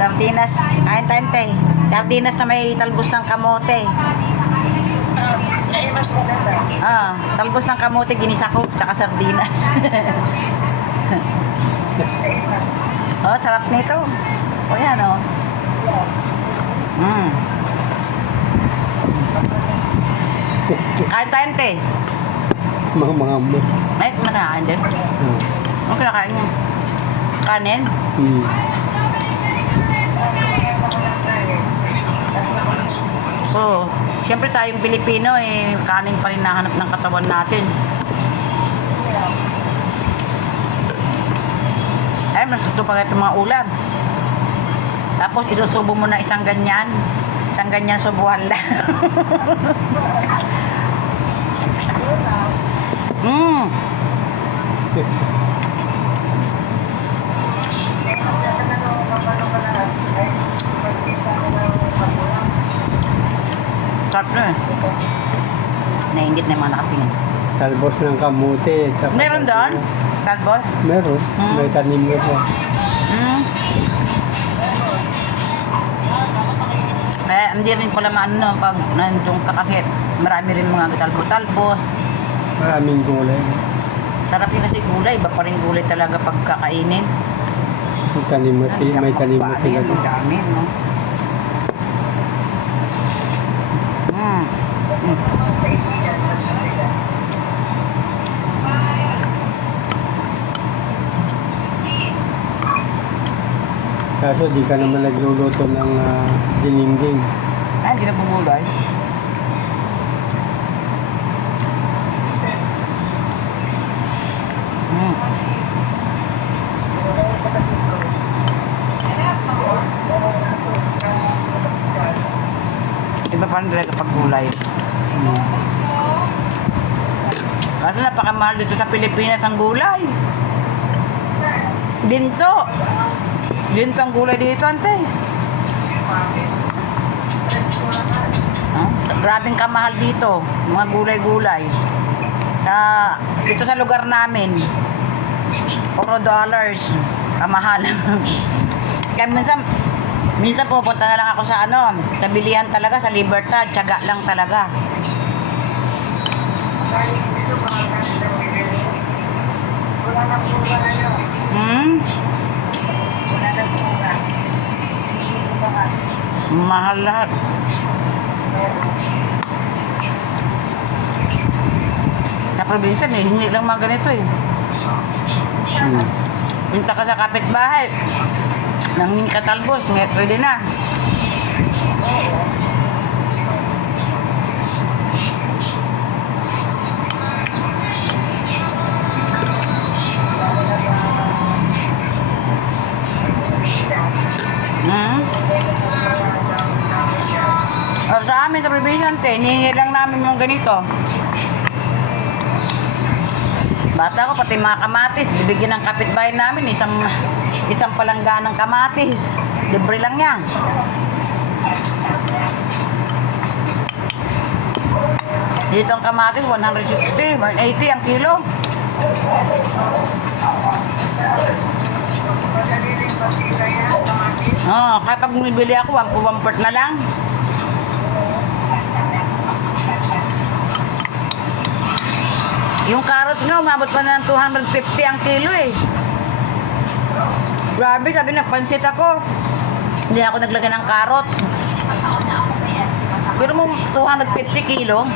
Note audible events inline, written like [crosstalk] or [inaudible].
Sardinas. Kain time, te. Sardinas na may talbos ng kamote. Ah, talbos ng kamote, ginisa ko, tsaka sardinas. [laughs] oh, sarap nito. O yan, oh. Mm. Kain tayo, te. Mga mga mo. Ay, manakain din. Ah. Ang kinakain niya. Kanin? Hmm. Siyempre tayong Pilipino, eh, kanin pa rin nahanap ng katawan natin. Ay, mas gusto pa itong mga ulam. Tapos isusubo mo na isang ganyan. Isang ganyan subuhan lang. [laughs] mm. Sarap na eh. Naingit na yung mga nakatingin. Talbos ng kamote. tsaka Meron doon? Talbot? Meron. Hmm. May tanim na po. Hmm. Eh, hindi rin pala maano no, pag nandun ka kasi marami rin mga talbot-talbos. Maraming gulay. Sarap yun kasi gulay, iba pa rin gulay talaga pag kakainin. May tanim na sila. May tanim Paano sila. Ang dami, no? Mm. Mm. Kaso di ka naman nagluluto ng uh, dininding. Ay, hindi na bumulay. Mm. Iba pa rin talaga pag gulay. Hmm. Kasi napakamahal dito sa Pilipinas ang gulay. Dinto. Dinto ang gulay dito, ante. Ah, grabing kamahal dito, mga gulay-gulay. Sa, dito sa lugar namin, 4 dollars, kamahal. [laughs] Kaya minsan, minsan pupunta na lang ako sa ano, sa bilihan talaga, sa Libertad, tiyaga lang talaga. Hmm? Mahal lahat. Sa probinsya, may hindi lang mga ganito eh. Hmm. Punta ka sa kapitbahay. Nang katalbos, may pwede na. O, sa amin, sa probinsya, te, hinihingi lang namin yung ganito. Bata ko, pati mga kamatis, bibigyan ng kapitbahay namin, isang isang palangga ng kamatis. Libre lang yan. Dito ang kamatis, 160, 180 ang kilo. Oo, kaya pag bumibili ako, 1 po 1 na lang. Yung carrots nga, umabot pa na ng 250 ang kilo eh. Grabe, sabi nagpansit ako. Hindi ako naglagay ng carrots. Pero mo 250 kilo,